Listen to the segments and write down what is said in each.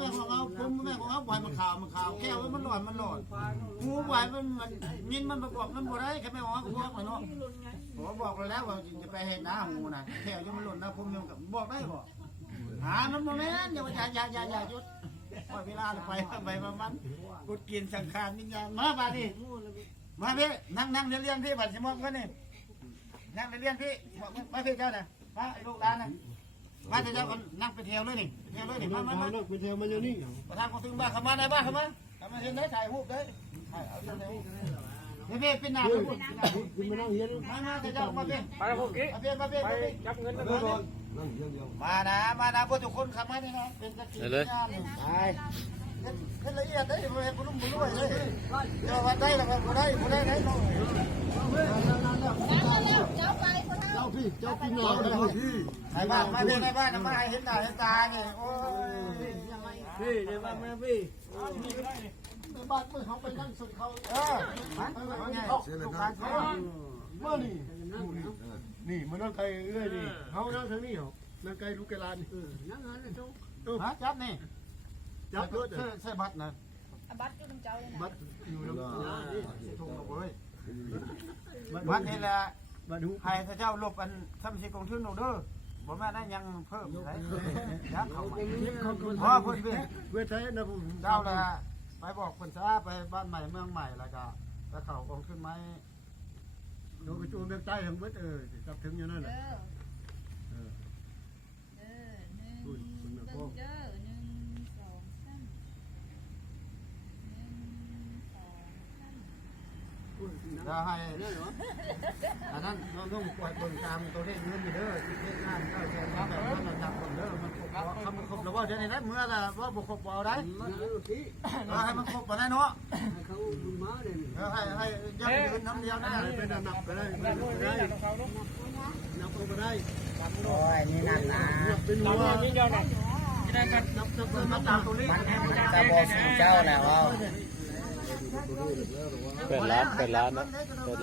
แม่ของเราผมแม่ของเราบ่อยมันข่าวแก้วมันหลอนงูบ่อยมันยินมันประกอบมันบ่ได้แค่แม่ของเราบอกเนาะผมบอกแล้วว่าจะไปเห็นนะงูนะแก้วยังมันหล่นนะผมยังบอกได้บ่มันโมเมนต์อย่าหยุดปล่อยเวลาไปประมาณกดกินสังขารนิญญาณมาบ้านนี่มาพี่นั่งเรียนพี่บัดสมองกันนี่นั่งเรียนพี่มาพี่เจ้าน่ะมาลูกหลานน่ะมาเจ้าคนนั่งไปเที่ยวเลยนี่มาไปเที่ยวมาอย่างนี้ ประธานกองทุนบ้านเข้ามาได้บ้านเข้ามาเห็นได้ถ่ายรูปได้เอาเดี๋ยวพี่เป็นหน้าพูดคุณมานั่งเฮียน มาเจ้ามาพี่ไปพวกกี้ มาพี่จับเงินนะ มานะพวกทุกคนขับมานี่นะเป็นกระถิ่นงานไปละเอียดได้บ่ให้ผู้ลุ่มผู้รวยเลยเดี๋ยววันได้แล้วก็บ่ได้ได้น้องเจ้าพี่เจ้าพี่น้องพี่ ในบ้านมาเรียนในบ้านมาให้เห็นหน้าเห็นตาเนี่ยโอ้ย พี่เดี๋ยวมาแม่พี่ ในบ้านเมื่อเขาไปนั่งสุดเขาลูกค้าเขา มานี่มันนั่งไกลเรื่อยนี่เขานั่งทางนี้เหรอนั่งไกลลูกไกลลานนั่งนั่นทุกจับนี่ จับรถ ใส่บัตรนะ บัตรอยู่ตรงเจ้าเลยนะ บัตรอยู่ตรงนี้ ทุ่งเอาไว้บัตรนี่แหละให้พระเจ้าลบอันทำสิกองทุนเด้อบ่แม่ได้ยังเพิ่มได้ยักเขาพอพูดพี่ เวทไทยนะผม เจ้าละไปบอกคนซะไปบ้านใหม่เมืองใหม่แล้วก็ไปเขากองทุนไม้ ดูไปจูนเมืองใต้ทั้งหมดจับถึงอย่างนั้นแหละ จะให้อันนั้นน้องปล่อยคนตามตัวเลขเงินอยู่เด้อที่เฮ็ดงานก็แค่รับแบบนั้นเราจับคนเด้อมันคำมันครบแล้วว่าจะได้ได้เมื่อละว่าบ่ครบบ่ได้ให้มันครบบ่ได้เนาะ เขาดูม้าเลย ให้ยังยืนน้ำเดียวนะ เป็นนับก็ได้นับก็ได้นับก็ได้ โอ้ยนี่นั่นนะ เป็นวัว นี่เดียวเนี่ย มาตามตัวเลข ตาบอดสีเจ้าแหละว่า เป็นล้านนะเป็นล้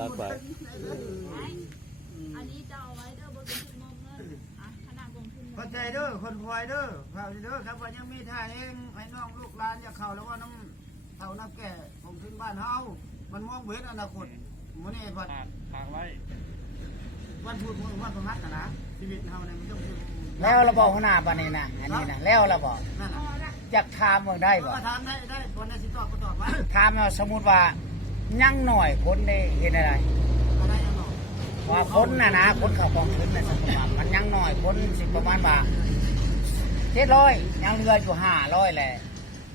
านไป อันนี้จะเอาไว้เด้อบนเป็นมองเงินคณะกองทุน เข้าใจเด้อคนควายเด้อข่าวเด้อครับว่ายังมีท่าเองให้น้องลูกหลานอย่าเข้าแล้วว่าน้องเท่านักแก่ของขึ้นบ้านเฮามันมองเห็นอนาคตมื้อนี้บัด ทางไว้ วันพูดวันประมัดนะชีวิตเฮาเนี่ยมันต้อง แล้วเราบอกหัวหน้าปานนี้นะอันนี้นะแล้วเราบอก นั่นน่ะ อยากถามมึงได้บ่ ก็ถามได้คนในสิตอบก็ตอบว่า ถามว่าสมมุติว่ายังหน่อยคนได้เห็นอะไร อะไรยังบอก ว่าคนนะคนเข้ากองทุนน่ะสมมุติว่ามันยังหน่อยคนสิประมาณว่า700ยังเหลืออยู่500แหละ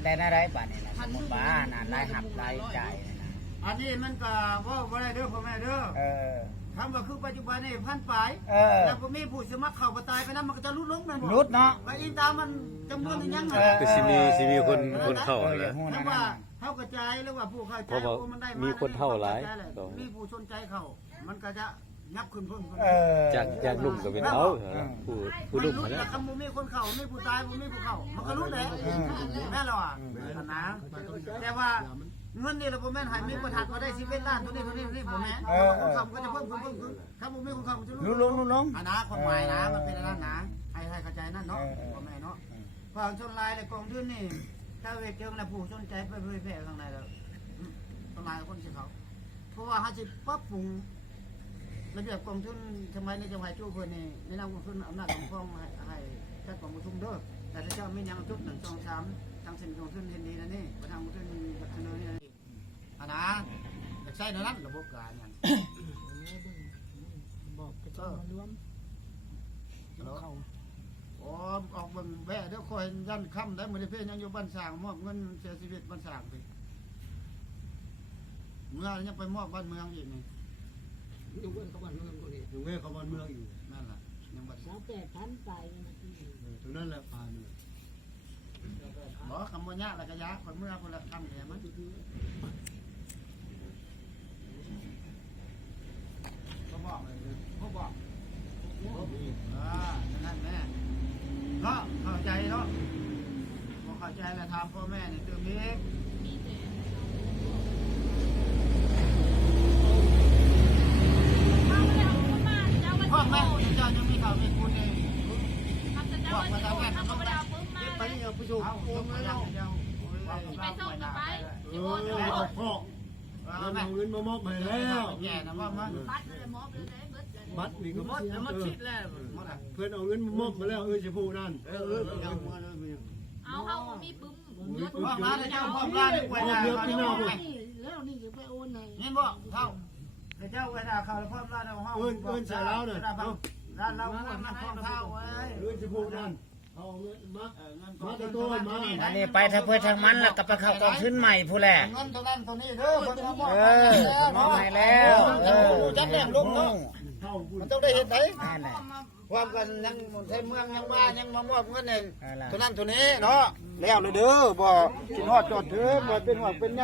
ได้อะไรปานนี้นะสมมุติว่าน่ะรายหับรายจ่ายนะ อันนี้มันก็ว่าบ่ได้เด้อพ่อแม่เด้อคำว่าคือปัจจุบันนี่พันปลายแล้วก็มีผู้สมัครเข้ามาตายไปนั้นมันก็จะลุดลงแม่นบ่ รุดเนาะ ไปอินตามมันจำนวนนึงยัง ก็สิมีคนเข้าแหละ ถ้าว่าเท่ากระจายหรือว่าผู้เข้าใจ เพราะว่ามีคนเท่าหลาย มีผู้สนใจเข้ามันก็จะยับขึ้นเพิ่มขึ้น จากลุ่มก็เป็นเขาผู้ลุ่ม มัน มา รุด แล้ว คำบ่มีคนเข้ามีผู้ตายบ่มีผู้เข้ามันก็รุดแหละแม่เราอ่ะนะแต่ว่าเงินนี่เราบ่แม่นให้มีประทัดว่าได้11ล้านตัวนี้บ่แม่นคนเข้าก็จะเพิ่มขึ้นถ้าบ่มีคนเข้ามันจะรุดลงนะคนหมายนะมันเป็นอันนั้นนะให้เข้าใจนั่นเนาะบ่แม่เนาะความชนลายในกองทุนนี่ถ้าเวทเจิงแล้วผู้สนใจไปเผยแพร่ข้างในแล้วประมาณคนสิเขาเพราะว่าเฮาสิปรับปรุงระเบียบกองทุนสมัยในจังหวัดจูเพิ่นนี่ในนามกองทุนอำนาจของฟ้องให้จัดกองประชุมเด้อแต่ถ้าเจ้ามีหยังจุด1 2 3ทางเส้นกองทุนเห็นดีนะนี่ประธานกองทุนอยากเสนอนี่นะอันนะอยากใช้ในนั้นระบบการหยังบอกจะรวมเขาอ๋อออกเบิ่งแว่เด้อคอยยันค่ำได้มื้อนี้เพิ่นยังอยู่บ้านสร้างมอบเงินเสียชีวิตบ้านสร้างไปเมื่อยังไปมอบบ้านเมืองอีกนี่ อยู่เว้นเขาบ้านเมืองคนนี้อยู่เว้นเขาบ้านเมืองอยู่ นั่นแหละยังบัด 28,000ไปนะพี่ ตรงนั้นแหละผ่านเลย บอกคำว่ายากแล้วก็ยากคนเมื่อคนละคำเนี่ยมันเขาบอกเลยเขาบอกนั่นแม่เนาะเข้าใจเนาะพอเข้าใจแล้วถามพ่อแม่นี่ตื่นนี้พ่อแม่เจ้ายังมีข่าวมีคุณเองบอกมาทำงานทำงาน ไปนี่เอาผู้ชมโอ้ ไปส่งกันไป พ่อเอาเงินมามอบให้แล้ว แก่นะว่ามัน บัตรเลยมอบเลยเบิดเลย บัตรนี่ก็ หมดแล้วมันชิดแล้วหมดอ่ะ เพื่อนเอาเงินมามอบมาแล้วจะพูดนั่น เอาเฮามีปึ้มยศ พ่อมาเจ้าพ่อมาเนี่ยไปนะนี่บ่เท่าเจ้าเวลาเขาพ่อมาเราห้องร้านเราพ่อมาพ่อเท่าเว้ย จะพูดนั่นเอาเงินมาตะโกนมา อันนี้ไปทางเพื่อทางมันแล้วก็ไปเข้ากองทุนใหม่ผู้แหละ เงินเท่านั้นเท่านี้เด้อคนมอบ มอบให้แล้วจัดแหลมลุงเนาะ เท่าคุณ มันต้องได้เห็นไหม นั่นแหละ ความกันยังใช้เมืองยังว่ายังมามอบเงินเอง นั่นแหละ เท่านั้นเท่านี้เนาะแล้วเลยเด้อบ่กินฮอดจอดเถิดบ่เป็นหัวเป็นไง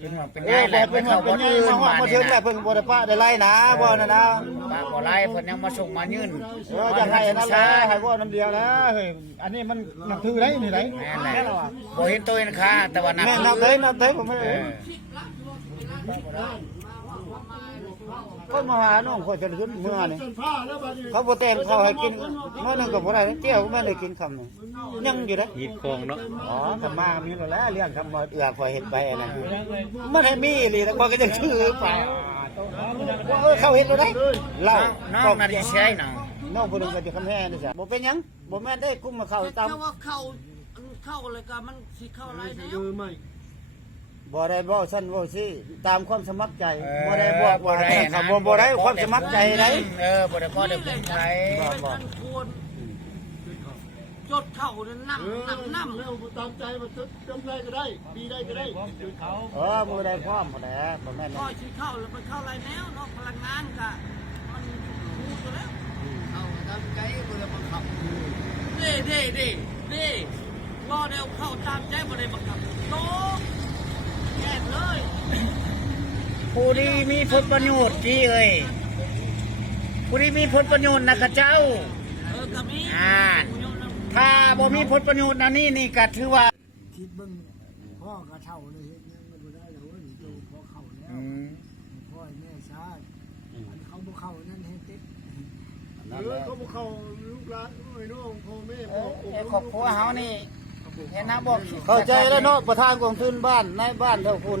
เป็นหัวเป็น เอ ใหญ่ อ แหละ เป็ เป็น น หั เขา ว บ่ เป็นไง อื่น มาฮอด มา มา เนี่ ถึงแล้ว ย เพิ่นบ่ได้ป้าได้ไล่นะบ่นั่นนะ ปากบ่ไล่เพิ่นยังมาส่งมายื่น จะให้นั่นแหละให้บ่น้ำเดียวนะเฮ้ยอันนี้มันนับถือได้นี่ได้ แม่นแหละบ่เห็นตัวเห็นค่าแต่ว่านับ แม่นับได้ผมไม่เอ้ยคนมาหาน้องข่อยจะขึ้นเมื่อนี่ จนผ้าแล้วบัดนี้ เขาบ่แต่งข้าวให้กินมื้อนึงก็บ่ได้เจ้าก็ไม่ได้กินคำนึงยังอยู่เด้ หีดคองเนาะ อ๋อธรรมามีแล้วเรื่องคำว่าเอื้อข่อยเฮ็ดไปอันนั้นมันให้มีอีหลีแล้วก็ยังถือไปเขาเฮ็ดแล้วได้เล่า น้องน่ะสิใช่น้อง น้องผู้นึงก็จะคำแห่นี่จ้ะบ่เป็นหยังบ่แม่นได้กุ้มมาเข้าตาม แค่ว่าเข้าเลยก็มันสิเข้าอะไรแล้ว เออไม่ บ่ได้บ่ซั่นบ่สิตามความสมัครใจบ่ได้บอกว่าเขาบ่ได้ความสมัครใจได บ่ได้พอได้พูดไทย เป็นอันควรจดเข้าเนี่ยน้ำ แล้วตามใจมันจำได้ก็ได้ดีได้ก็ได้เขา มือได้พร้อมบ่แล้วบ่แม่น ก็สิเข้าแล้วมันเข้าอะไรแล้วเนาะพลังงานก็มันรู้อยู่แล้ว เอาตามใจบ่ได้บังคับ เด้รอเดี๋ยวเข้าตามใจบ่ได้บังคับโตแก่เลย ผู้ที่มีผลประโยชน์ที่เอ้ยผู้ที่มีผลประโยชน์นะข้าเจ้า ก็มี ถ้าบ่มีผลประโยชน์อันนี้นี่ก็ถือว่า คิดเบิ่งพ่อกระเท่าเลยเฮ็ดยังบ่ได้แล้วนี่โตพอเข้าแล้วพ่อแม่ชาติเขาบ่เข้านั่นเฮ็ดติดเขาบ่เข้าลูกหลานไอ้น้องพ่อแม่พ่อ ครอบครัวเฮานี่เห็นนะบอก เข้าใจแล้วเนาะประธานกองทุนบ้านในบ้านเท่าคุณ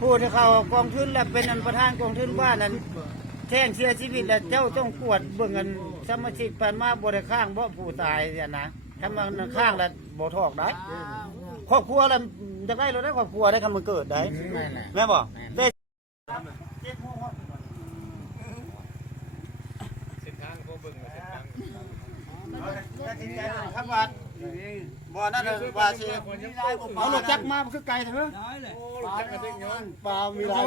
ผู้ที่เข้ากองทุนแล้วเป็นอันประธานกองทุนบ้านนั้นแท่งเสียชีวิตแล้วเจ้าต้องกวดเบิ่งเงินสมาชิกผ่านมาบ่ได้ข้างบ่ผู้ตายเนี่ยนะถ้ามันข้างแล้วบ่ทอกได้ครอบครัวแล้วจะได้เราได้ครอบครัวได้คำมันเกิดได้แม่บ่ได้ครับว่าบ่นั่นว่าสิเอารถจักรมาคือไกลเถอะปลามีหลาย